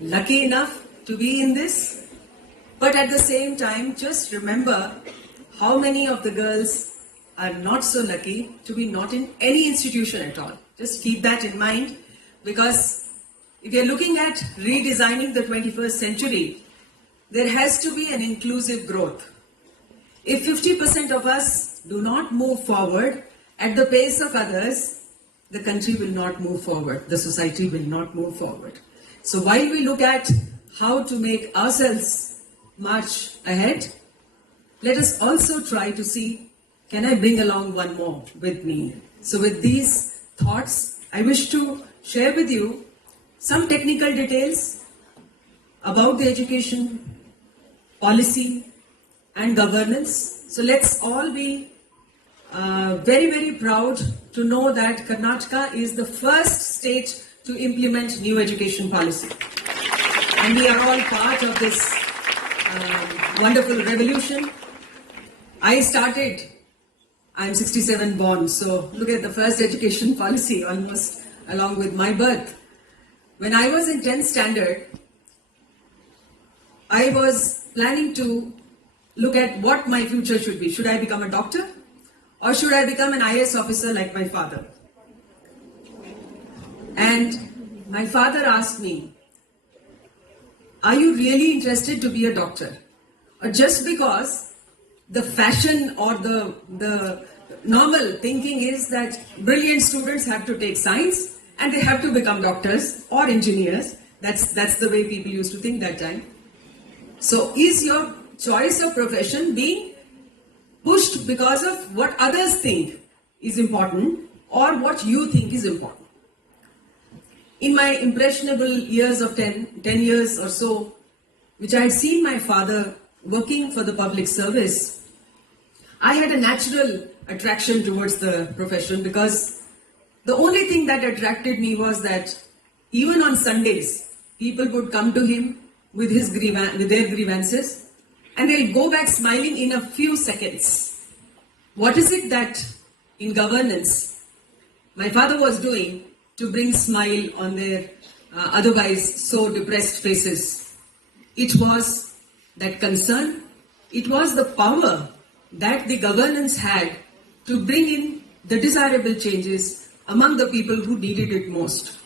lucky enough to be in this, but at the same time, just remember how many of the girls are not so lucky to be not in any institution at all. Just keep that in mind, because if you're looking at redesigning the 21st century, there has to be an inclusive growth. If 50% of us do not move forward at the pace of others, the country will not move forward, the society will not move forward. So while we look at how to make ourselves march ahead, let us also try to see, can I bring along one more with me? So with these thoughts, I wish to share with you some technical details about the education policy and governance. So let's all be very, very proud to know that Karnataka is the first state to implement new education policy. And we are all part of this wonderful revolution. I'm 67 born, so look at the first education policy almost along with my birth. When I was in 10th standard, I was planning to look at what my future should be. Should I become a doctor? Or should I become an IAS officer like my father? And my father asked me, are you really interested to be a doctor? Or just because the fashion or the normal thinking is that brilliant students have to take science and they have to become doctors or engineers. That's the way people used to think that time. So is your choice of profession being pushed because of what others think is important or what you think is important? In my impressionable years of 10 years or so, which I had seen my father working for the public service, I had a natural attraction towards the profession, because the only thing that attracted me was that even on Sundays, people would come to him with their grievances, and they'll go back smiling in a few seconds. What is it that in governance my father was doing to bring smile on their otherwise so depressed faces? It was that concern, it was the power that the governance had to bring in the desirable changes among the people who needed it most.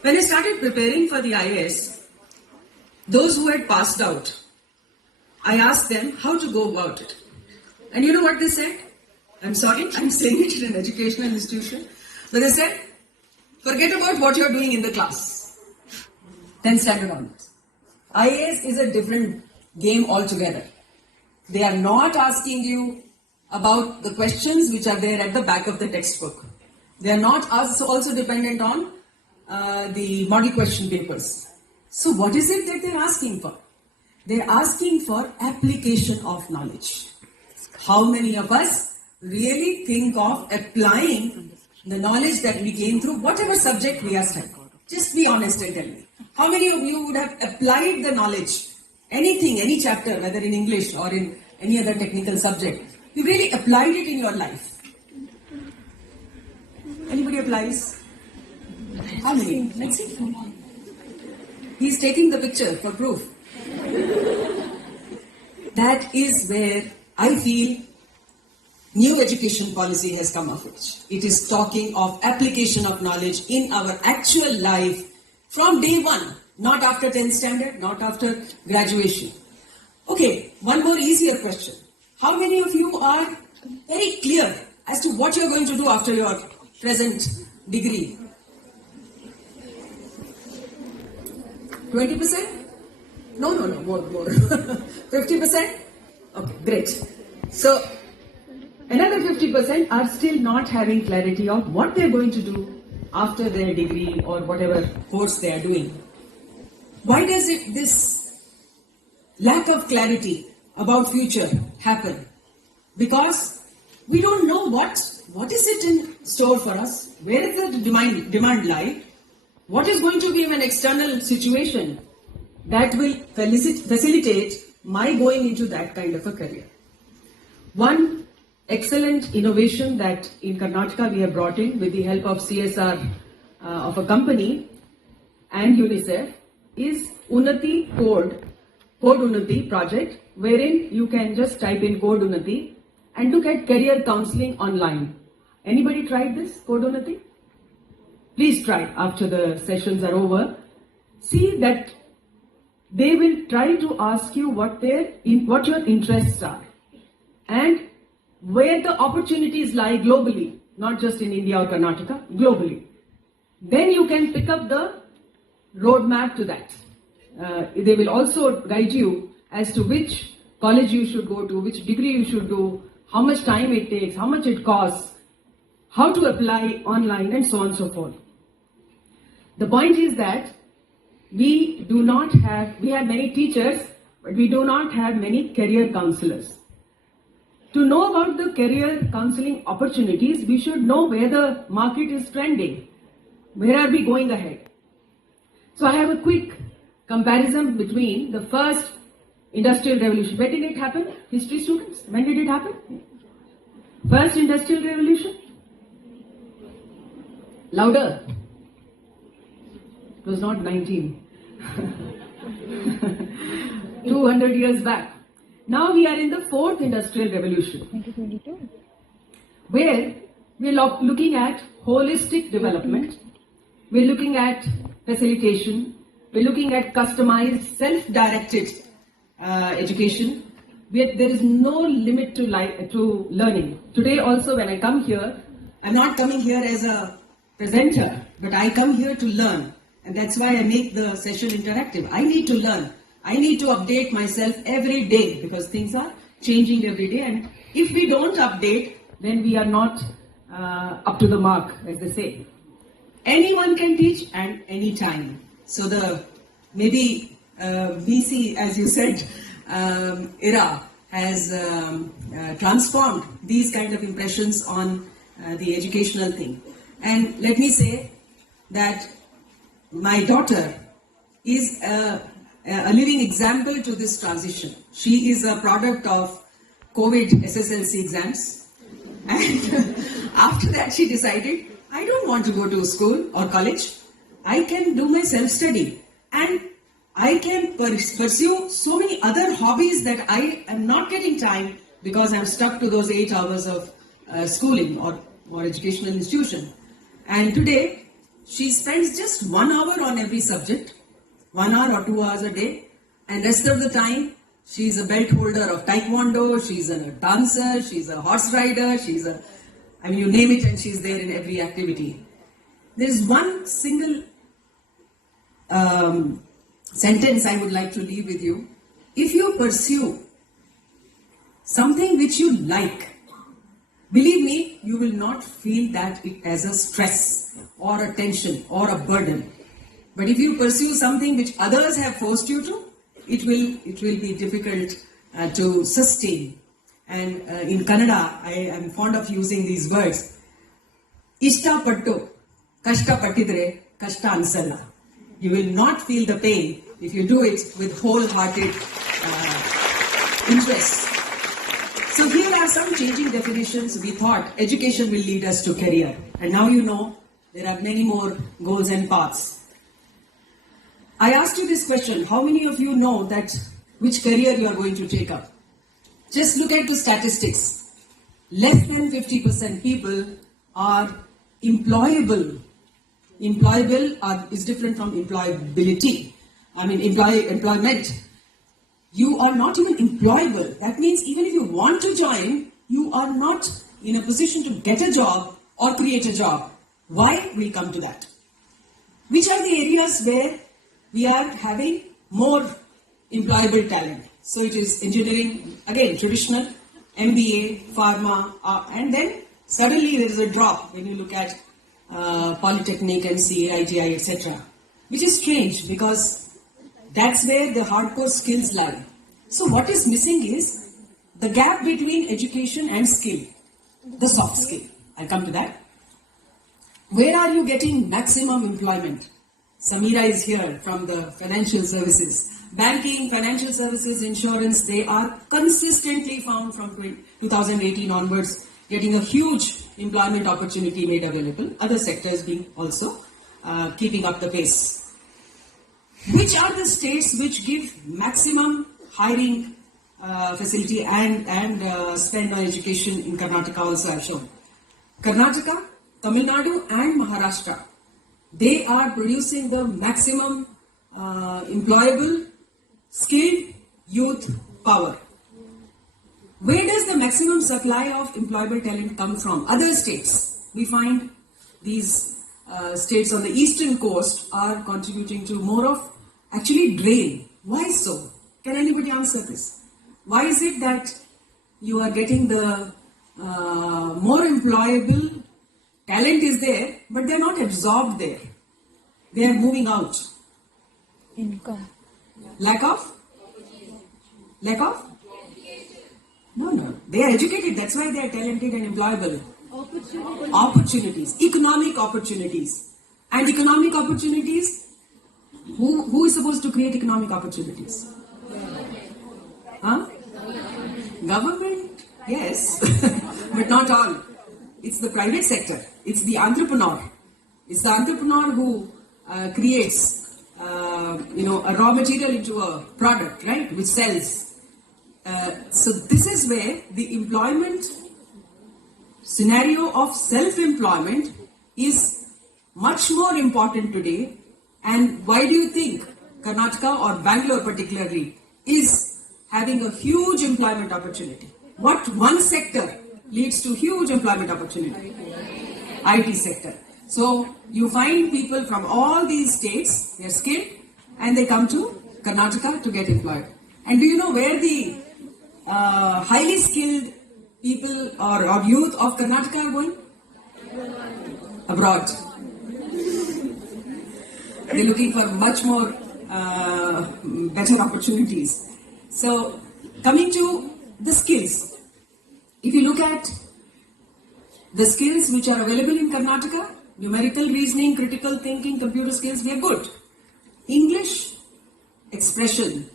When I started preparing for the IAS, those who had passed out, I asked them how to go about it. And you know what they said? I'm sorry, I'm saying it in an educational institution, but they said, forget about what you're doing in the class. 10th standard onwards. IAS is a different game altogether. They are not asking you about the questions which are there at the back of the textbook. They are not also dependent on the model question papers. So what is it that they're asking for? They're asking for application of knowledge. How many of us really think of applying the knowledge that we gain through whatever subject we are studying? Just be honest and tell me. How many of you would have applied the knowledge, anything, any chapter, whether in English or in any other technical subject? You really applied it in your life. Anybody applies? How many? Let's see. He's taking the picture for proof. That is where I feel new education policy has come of age. It is talking of application of knowledge in our actual life from day one, not after 10th standard, not after graduation. Okay, one more easier question. How many of you are very clear as to what you're going to do after your present degree? 20%? No, more. 50%? Okay, great. So, another 50% are still not having clarity of what they're going to do after their degree or whatever course they are doing. Why does this lack of clarity about future happen? Because we don't know what is it in store for us, where is the demand lie, what is going to be an external situation that will facilitate my going into that kind of a career. One excellent innovation that in Karnataka we have brought in with the help of CSR of a company and UNICEF is Unnati Code Unnati project, wherein you can just type in Code Unnati and look at career counseling online. Anybody tried this, Code Unnati? Please try after the sessions are over. See that they will try to ask you what your interests are and where the opportunities lie globally, not just in India or Karnataka, globally. Then you can pick up the roadmap to that. They will also guide you as to which college you should go to, which degree you should do, how much time it takes, how much it costs, how to apply online, and so on and so forth. The point is that we have many teachers, but we do not have many career counselors. To know about the career counseling opportunities, we should know where the market is trending. Where are we going ahead? So I have a quick comparison between the first industrial revolution. When did it happen? History students, when did it happen? First industrial revolution? Louder. It was not 19. 200 years back. Now we are in the fourth industrial revolution. 2022. Where we are looking at holistic development. We're looking at facilitation. We're looking at customized, self-directed education. There is no limit to learning. Today also when I come here, I'm not coming here as a presenter, but I come here to learn. And that's why I make the session interactive. I need to learn. I need to update myself every day because things are changing every day. And if we don't update, then we are not up to the mark, as they say. Anyone can teach and anytime. So the maybe BC, as you said, era has transformed these kind of impressions on the educational thing. And let me say that my daughter is a living example to this transition. She is a product of COVID SSLC exams. And after that she decided, I don't want to go to school or college. I can do my self-study. And I can pursue so many other hobbies that I am not getting time because I'm stuck to those 8 hours of schooling or educational institution. And today, she spends just 1 hour on every subject, 1 hour or 2 hours a day, and rest of the time, she's a belt holder of Taekwondo, she's a dancer, she's a horse rider, you name it and she's there in every activity. There's one single sentence I would like to leave with you. If you pursue something which you like, believe me, you will not feel that it as a stress or a tension or a burden. But if you pursue something which others have forced you to, it will be difficult to sustain. And in Kannada, I am fond of using these words. Ishta pattu, kashta pattidre, kashta ansalla. You will not feel the pain if you do it with wholehearted interest. So here are some changing definitions. We thought education will lead us to career. And now you know there are many more goals and paths. I asked you this question. How many of you know that which career you are going to take up? Just look at the statistics. Less than 50% people are employable. Employable is different from employability. Employment. You are not even employable. That means even if you want to join, you are not in a position to get a job or create a job. Why? We'll come to that. Which are the areas where we are having more employable talent? So it is engineering, again traditional, MBA, pharma, and then suddenly there is a drop when you look at Polytechnic, NCA, ITI, etc. Which is strange because that's where the hardcore skills lie. So what is missing is the gap between education and skill, the soft skill. I'll come to that. Where are you getting maximum employment? Samira is here from the financial services. Banking, financial services, insurance, they are consistently found from 2018 onwards, getting a huge employment opportunity made available. Other sectors being also keeping up the pace. Which are the states which give maximum hiring facility and spend on education in Karnataka also I've shown. Karnataka, Tamil Nadu and Maharashtra. They are producing the maximum employable, skilled youth power. Where does the maximum supply of employable talent come from? Other states. We find these states on the eastern coast are contributing to more of actually drain. Why so? Can anybody answer this? Why is it that you are getting the more employable talent is there, but they are not absorbed there? They are moving out. Income. Lack of? No. They are educated. That's why they are talented and employable. Opportunities. Economic opportunities. And economic opportunities, who is supposed to create economic opportunities? Huh? Government, yes, but not all. It's the private sector. It's the entrepreneur. It's the entrepreneur who creates, a raw material into a product, right, which sells. So this is where the employment scenario of self-employment is much more important today. And why do you think Karnataka or Bangalore particularly is having a huge employment opportunity? What one sector leads to huge employment opportunity? IT sector. So you find people from all these states, they're skilled, and they come to Karnataka to get employed. And do you know where the highly skilled people or youth of Karnataka are going? Abroad. They're looking for much more better opportunities. So coming to the skills, if you look at the skills which are available in Karnataka, numerical reasoning, critical thinking, computer skills, we are good. English expression,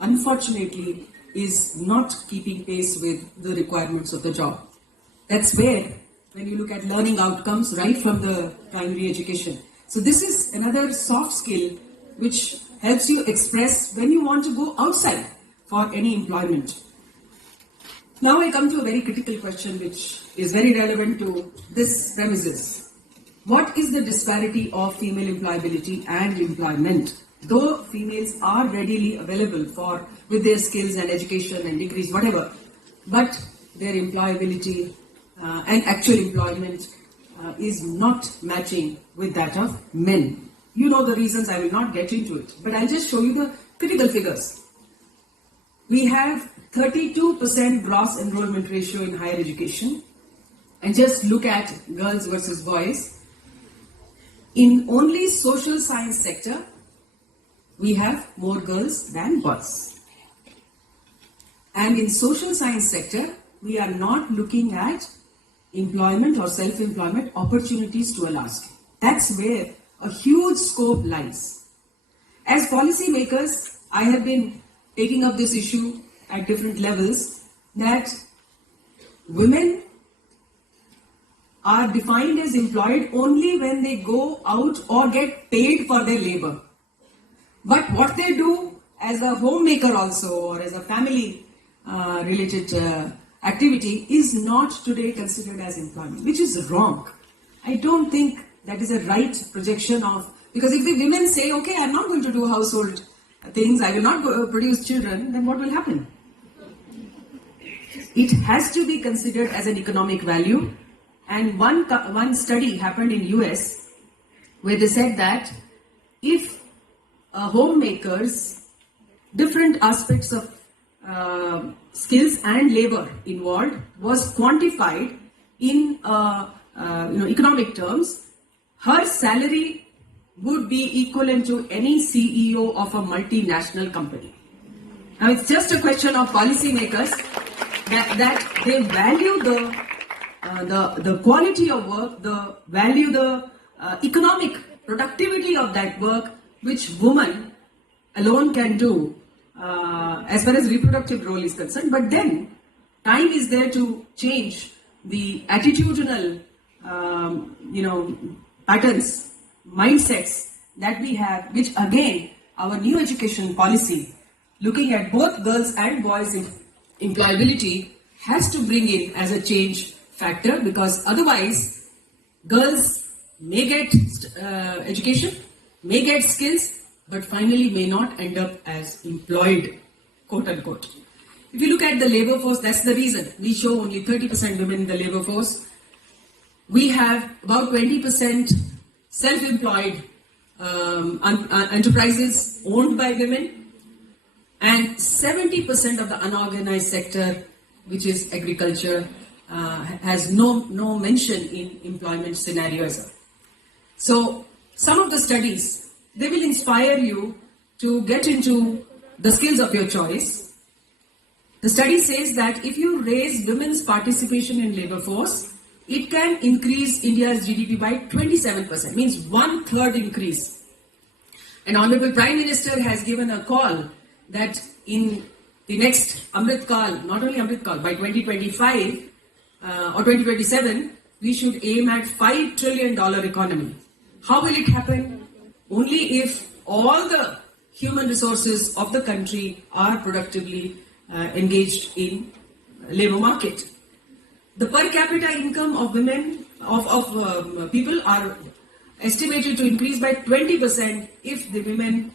unfortunately, is not keeping pace with the requirements of the job. That's where, when you look at learning outcomes right from the primary education. So this is another soft skill which helps you express when you want to go outside for any employment. Now I come to a very critical question which is very relevant to this premises. What is the disparity of female employability and employment? Though females are readily available with their skills and education and degrees, whatever, but their employability and actual employment is not matching with that of men. You know the reasons, I will not get into it, but I'll just show you the critical figures. We have 32% gross enrollment ratio in higher education, and just look at girls versus boys. In only social science sector, we have more girls than boys. And in social science sector, we are not looking at employment or self-employment opportunities to a large scale. That's where a huge scope lies. As policy makers, I have been taking up this issue at different levels, that women are defined as employed only when they go out or get paid for their labor. But what they do as a homemaker also, or as a family related activity, is not today considered as employment, which is wrong. I don't think that is a right projection of, because if the women say, okay, I'm not going to do household things, I will not produce children, then what will happen? It has to be considered as an economic value. And one study happened in US where they said that if homemakers, different aspects of skills and labor involved was quantified in economic terms, her salary would be equivalent to any CEO of a multinational company. Now it's just a question of policymakers that they value the quality of work, the economic productivity of that work, which woman alone can do as far as reproductive role is concerned. But then time is there to change the attitudinal patterns, mindsets that we have, which again our new education policy, looking at both girls and boys' employability, has to bring in as a change factor, because otherwise girls may get education, may get skills, but finally may not end up as employed, quote unquote. If you look at the labor force, that's the reason we show only 30% women in the labor force. We have about 20% self-employed enterprises owned by women, and 70% of the unorganized sector, which is agriculture, has no mention in employment scenarios. So some of the studies, they will inspire you to get into the skills of your choice. The study says that if you raise women's participation in labor force, it can increase India's GDP by 27%, means 1/3 increase. And Honorable Prime Minister has given a call that in the next Amrit Kal, not only Amrit Kal, by 2025 or 2027, we should aim at $5 trillion economy. How will it happen? Only if all the human resources of the country are productively engaged in labor market. The per capita income of women, of people are estimated to increase by 20% if the women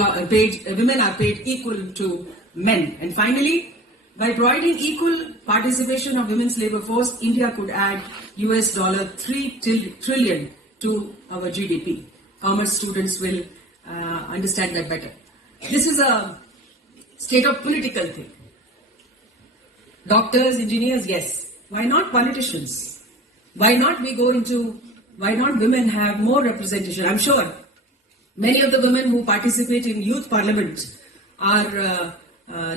are paid equal to men. And finally, by providing equal participation of women's labor force, India could add $3 trillion to our GDP. Commerce students will understand that better. This is a state of political thing. Doctors, engineers, yes. Why not politicians? Why not women have more representation? I'm sure many of the women who participate in youth parliament are,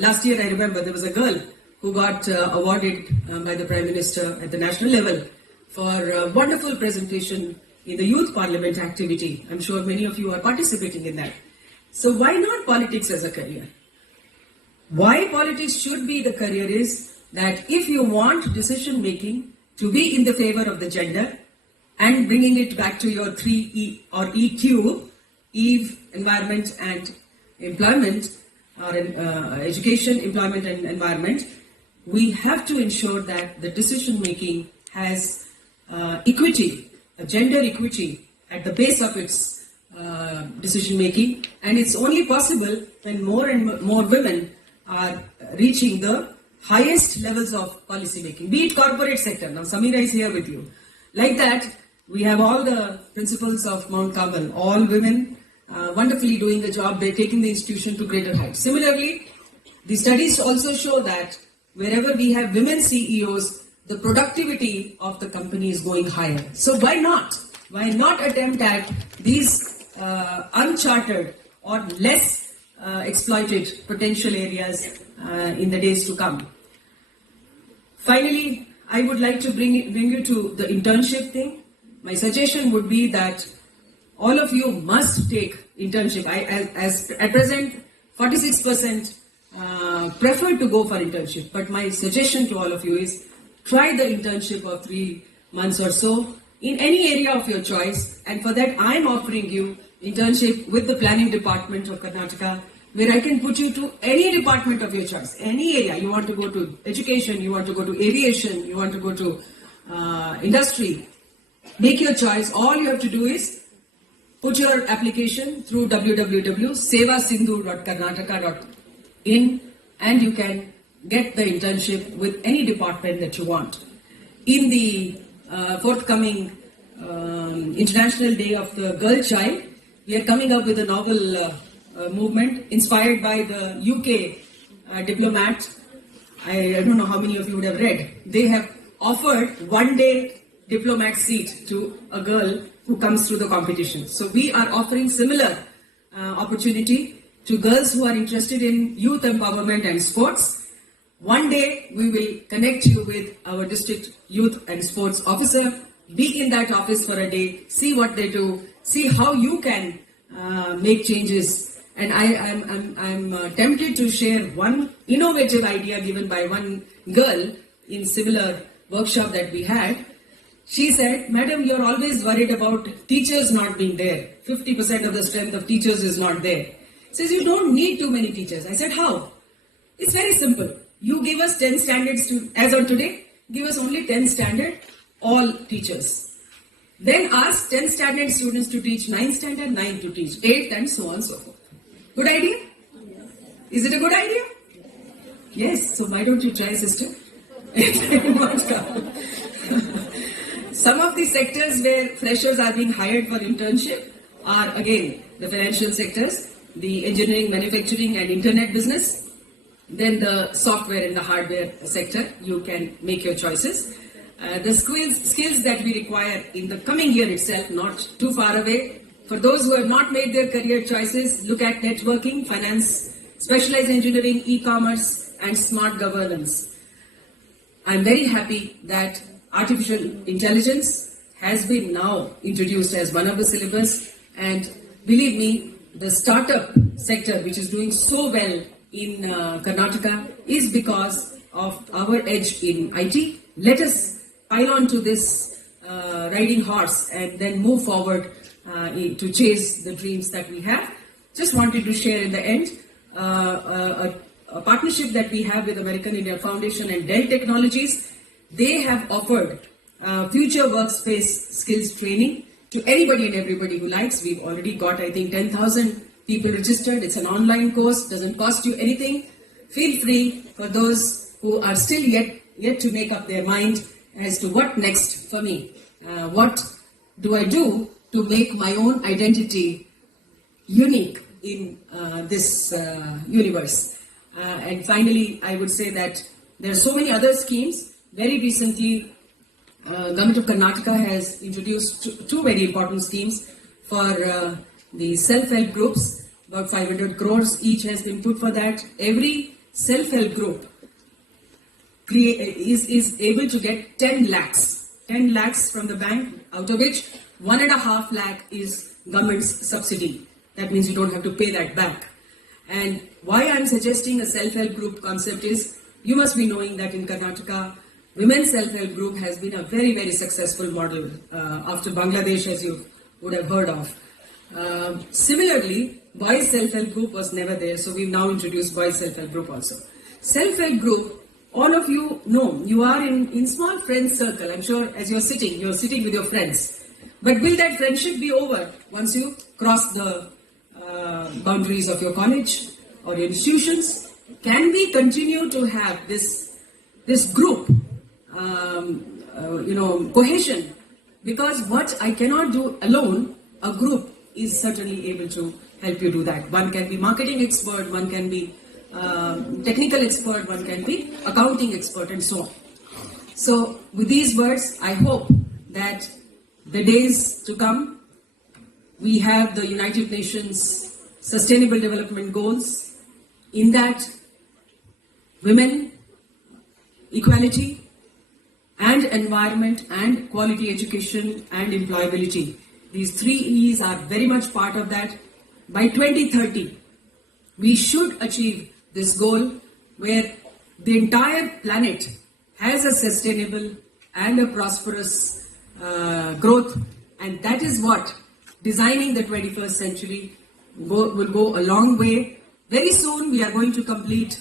last year I remember there was a girl who got awarded by the Prime Minister at the national level for a wonderful presentation in the youth parliament activity. I'm sure many of you are participating in that. So why not politics as a career? Why politics should be the career is that if you want decision making to be in the favor of the gender and bringing it back to your 3E or EQ, Eve, environment and employment, or education, employment and environment, we have to ensure that the decision making has equity, a gender equity at the base of its decision making, and it's only possible when more and more women are reaching the highest levels of policy making, be it corporate sector. Now Samira is here with you. Like that, we have all the principals of Mount Carmel, all women, wonderfully doing the job. They're taking the institution to greater heights. Similarly, the studies also show that wherever we have women CEOs, the productivity of the company is going higher. So why not? Why not attempt at these uncharted or less exploited potential areas in the days to come? Finally, I would like to bring you to the internship thing. My suggestion would be that all of you must take internship. As at present, 46% prefer to go for internship. But my suggestion to all of you is try the internship of 3 months or so in any area of your choice. And for that, I am offering you internship with the planning department of Karnataka, where I can put you to any department of your choice, any area. You want to go to education, you want to go to aviation, you want to go to industry. Make your choice. All you have to do is put your application through www.sevasindhu.karnataka.in and you can get the internship with any department that you want. In the forthcoming International Day of the Girl Child, we are coming up with a novel movement inspired by the UK diplomat. I don't know how many of you would have read. They have offered one-day diplomat seat to a girl who comes through the competition. So we are offering similar opportunity to girls who are interested in youth empowerment and sports. One day we will connect you with our district youth and sports officer. Be in that office for a day, see what they do, see how you can make changes. And I'm tempted to share one innovative idea given by one girl in similar workshop that we had. She said, Madam, you're always worried about teachers not being there. 50% of the strength of teachers is not there. Says, you don't need too many teachers. I said, how? It's very simple. You give us 10 standards as on today, give us only 10 standard, all teachers. Then ask 10 standard students to teach 9 standard, 9 to teach 8, and so on and so forth. Good idea? Is it a good idea? Yes. So why don't you try, sister? Some of the sectors where freshers are being hired for internship are again the financial sectors, the engineering, manufacturing and internet business. Then the software and the hardware sector, you can make your choices. The skills that we require in the coming year itself, not too far away. For those who have not made their career choices, look at networking, finance, specialized engineering, e-commerce and smart governance. I'm very happy that artificial intelligence has been now introduced as one of the syllabus, and believe me, the startup sector, which is doing so well in Karnataka, is because of our edge in IT. Let us pile on to this riding horse and then move forward to chase the dreams that we have. Just wanted to share in the end a partnership that we have with American India Foundation and Dell Technologies. They have offered future workspace skills training to anybody and everybody who likes. We've already got, I think, 10,000 people registered. It's an online course, doesn't cost you anything. Feel free for those who are still yet to make up their mind as to what next for me. What do I do to make my own identity unique in this universe? And finally, I would say that there are so many other schemes. Very recently, Government of Karnataka has introduced two very important schemes for the self-help groups. About 500 crores each has been put for that. Every self-help group is able to get 10 lakhs from the bank, out of which 1.5 lakh is government's subsidy. That means you don't have to pay that back. And why I'm suggesting a self-help group concept is, you must be knowing that in Karnataka, Women's Self-Help Group has been a very, very successful model after Bangladesh, as you would have heard of. Similarly, Boys Self-Help Group was never there, so we've now introduced Boys Self-Help Group also. Self-Help Group, all of you know, you are in small friends circle. I'm sure as you're sitting with your friends. But will that friendship be over once you cross the boundaries of your college or your institutions? Can we continue to have this group cohesion? Because what I cannot do alone, a group is certainly able to help you do that. One can be marketing expert, one can be technical expert, one can be accounting expert, and so on. So with these words, I hope that the days to come, we have the United Nations Sustainable Development Goals. In that, women, equality, and environment, and quality education, and employability. These 3 E's are very much part of that. By 2030, we should achieve this goal where the entire planet has a sustainable and a prosperous growth, and that is what designing the 21st century will go a long way. Very soon we are going to complete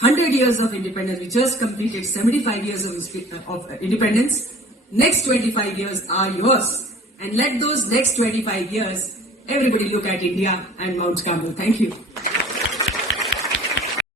100 years of independence. We just completed 75 years of independence. Next 25 years are yours, and let those next 25 years everybody look at India and Mount Carmel. Thank you.